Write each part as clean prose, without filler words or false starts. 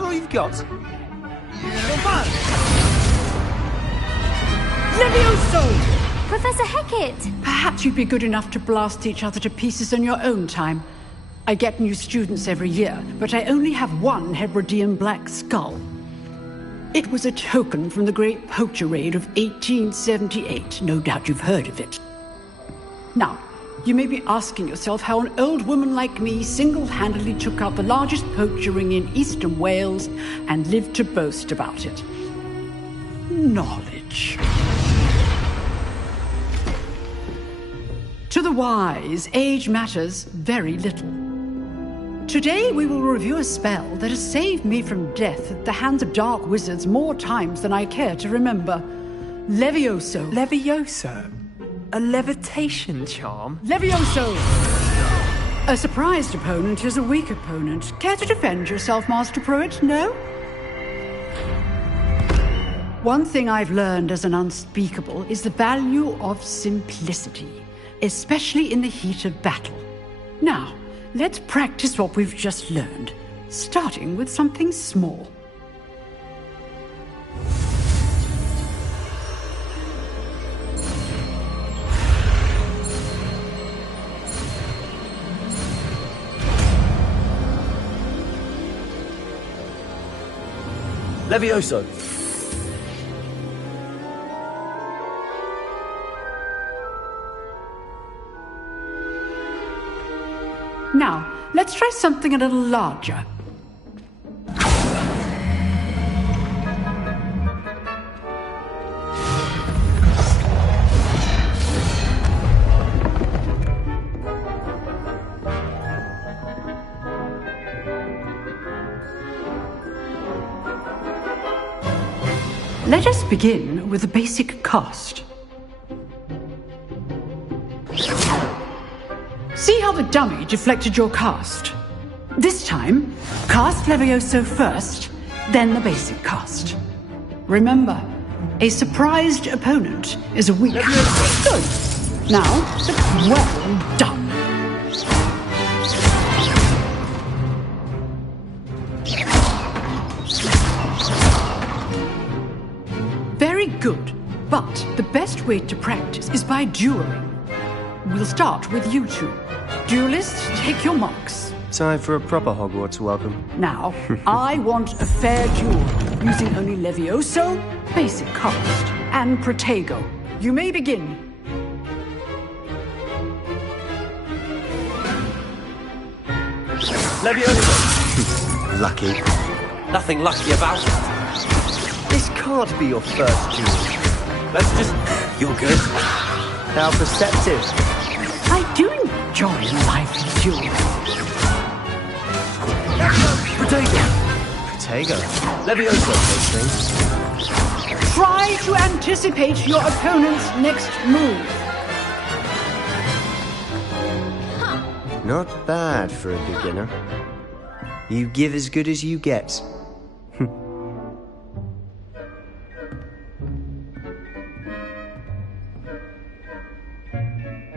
that all you've got? Levioso! Professor Hecat! Perhaps you'd be good enough to blast each other to pieces in your own time. I get new students every year, but I only have one Hebridean black skull. It was a token from the Great Poacher Raid of 1878. No doubt you've heard of it. Now, you may be asking yourself how an old woman like me single-handedly took out the largest poacher ring in eastern Wales and lived to boast about it. Knowledge. To the wise, age matters very little. Today we will review a spell that has saved me from death at the hands of dark wizards more times than I care to remember. Levioso. Levioso? A levitation charm? Levioso! A surprised opponent is a weak opponent. Care to defend yourself, Master Pruitt? No? One thing I've learned as an unspeakable is the value of simplicity, especially in the heat of battle. Now, let's practice what we've just learned, starting with something small. Levioso! Now, let's try something a little larger. Let us begin with the basic cast. See how the dummy deflected your cast? This time, cast Levioso first, then the basic cast. Remember, a surprised opponent is a weak... Good. Now, well done. Very good, but the best way to practice is by dueling. We'll start with you two. Duelists, take your marks. Time for a proper Hogwarts welcome. Now, I want a fair duel, using only Levioso, basic cast, and Protego. You may begin. Levioso! Lucky. Nothing lucky about it. This can't be your first duel. Let's just... You're good. How perceptive. I do enjoy lively duels. Protego! Protego. Levioso takes things. Try to anticipate your opponent's next move. Not bad for a beginner. You give as good as you get.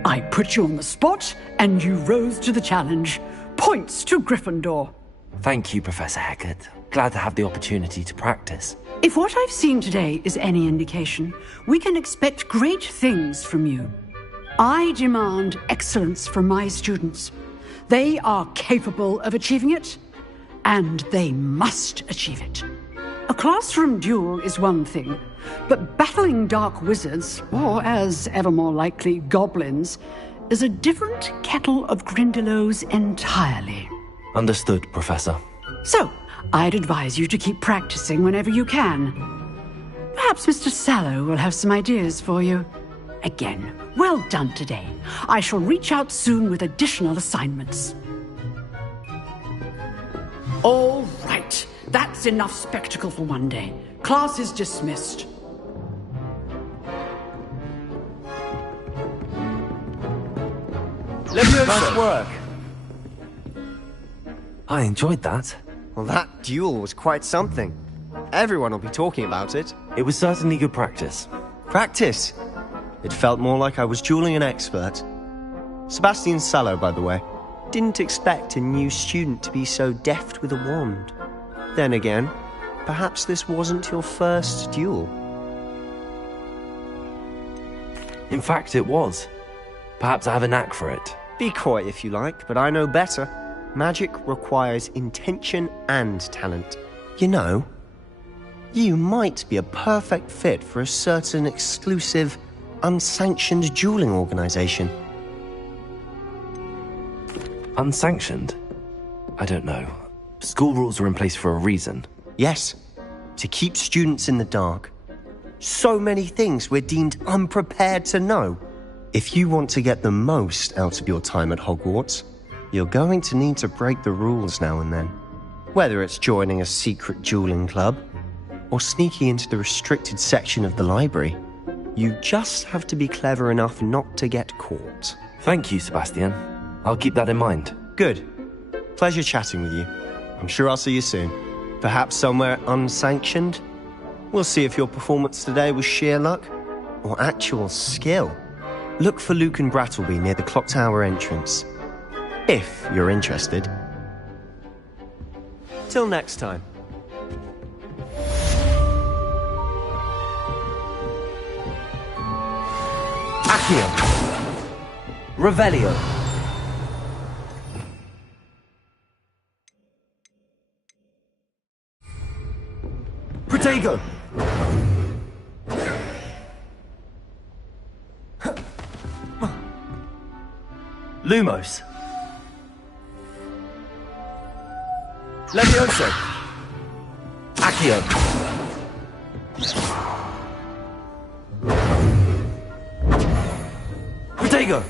I put you on the spot, and you rose to the challenge. Points to Gryffindor. Thank you, Professor Hecat. Glad to have the opportunity to practice. If what I've seen today is any indication, we can expect great things from you. I demand excellence from my students. They are capable of achieving it, and they must achieve it. A classroom duel is one thing, but battling dark wizards, or as ever more likely, goblins, is a different kettle of Grindylows entirely. Understood, Professor. So, I'd advise you to keep practicing whenever you can. Perhaps Mr. Sallow will have some ideas for you. Again, well done today. I shall reach out soon with additional assignments. All right. That's enough spectacle for one day. Class is dismissed. Nice work. I enjoyed that. Well, that duel was quite something. Everyone will be talking about it. It was certainly good practice. Practice. It felt more like I was dueling an expert. Sebastian Sallow, by the way. Didn't expect a new student to be so deft with a wand. Then again, perhaps this wasn't your first duel. In fact, it was. Perhaps I have a knack for it. Be coy if you like, but I know better. Magic requires intention and talent. You know, you might be a perfect fit for a certain exclusive, unsanctioned dueling organization. Unsanctioned? I don't know. School rules are in place for a reason. Yes, to keep students in the dark. So many things we're deemed unprepared to know. If you want to get the most out of your time at Hogwarts, you're going to need to break the rules now and then. Whether it's joining a secret dueling club, or sneaking into the restricted section of the library, you just have to be clever enough not to get caught. Thank you, Sebastian. I'll keep that in mind. Good. Pleasure chatting with you. I'm sure I'll see you soon. Perhaps somewhere unsanctioned? We'll see if your performance today was sheer luck or actual skill. Look for Luke and Brattleby near the clock tower entrance, if you're interested. Till next time. Accio. Revelio. Protego. Lumos. Levioso. Accio. Protego.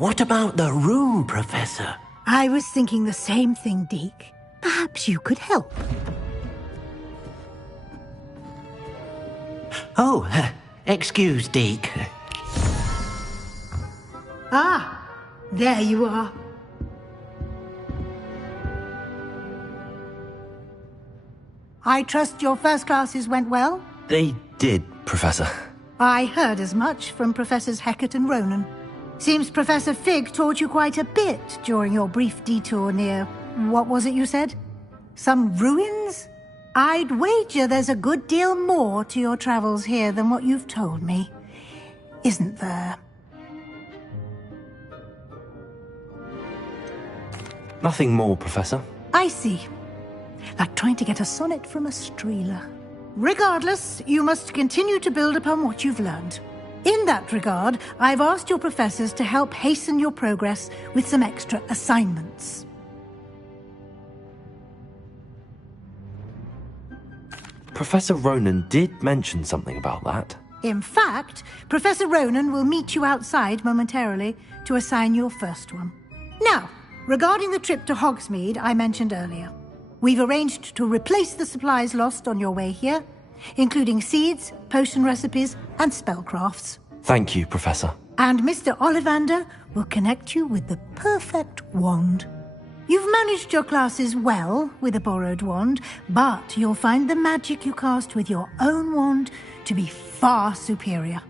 What about the room, Professor? I was thinking the same thing, Deke. Perhaps you could help. Oh, excuse, Deke. Ah, there you are. I trust your first classes went well? They did, Professor. I heard as much from Professors Hecat and Ronan. Seems Professor Fig taught you quite a bit during your brief detour near... what was it you said? Some ruins? I'd wager there's a good deal more to your travels here than what you've told me. Isn't there? Nothing more, Professor. I see. Like trying to get a sonnet from a streeler. Regardless, you must continue to build upon what you've learned. In that regard, I've asked your professors to help hasten your progress with some extra assignments. Professor Ronan did mention something about that. In fact, Professor Ronan will meet you outside momentarily to assign your first one. Now, regarding the trip to Hogsmeade I mentioned earlier, we've arranged to replace the supplies lost on your way here, including seeds, potion recipes, and spellcrafts. Thank you, Professor. And Mr. Ollivander will connect you with the perfect wand. You've managed your classes well with a borrowed wand, but you'll find the magic you cast with your own wand to be far superior.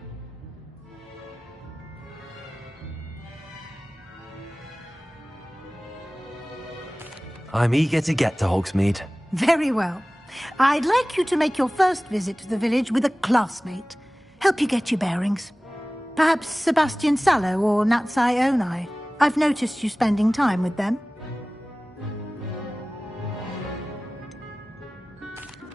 I'm eager to get to Hogsmeade. Very well. I'd like you to make your first visit to the village with a classmate. Help you get your bearings. Perhaps Sebastian Sallow or Natsai Onai. I've noticed you spending time with them.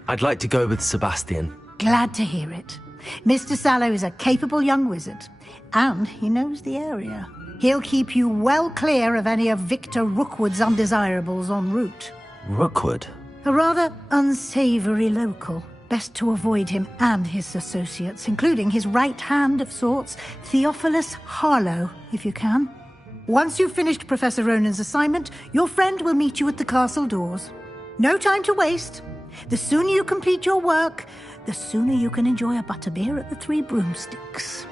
I'd like to go with Sebastian. Glad to hear it. Mr. Sallow is a capable young wizard, and he knows the area. He'll keep you well clear of any of Victor Rookwood's undesirables en route. Rookwood? A rather unsavory local. Best to avoid him and his associates, including his right hand of sorts, Theophilus Harlow, if you can. Once you've finished Professor Ronan's assignment, your friend will meet you at the castle doors. No time to waste. The sooner you complete your work, the sooner you can enjoy a butterbeer at the Three Broomsticks.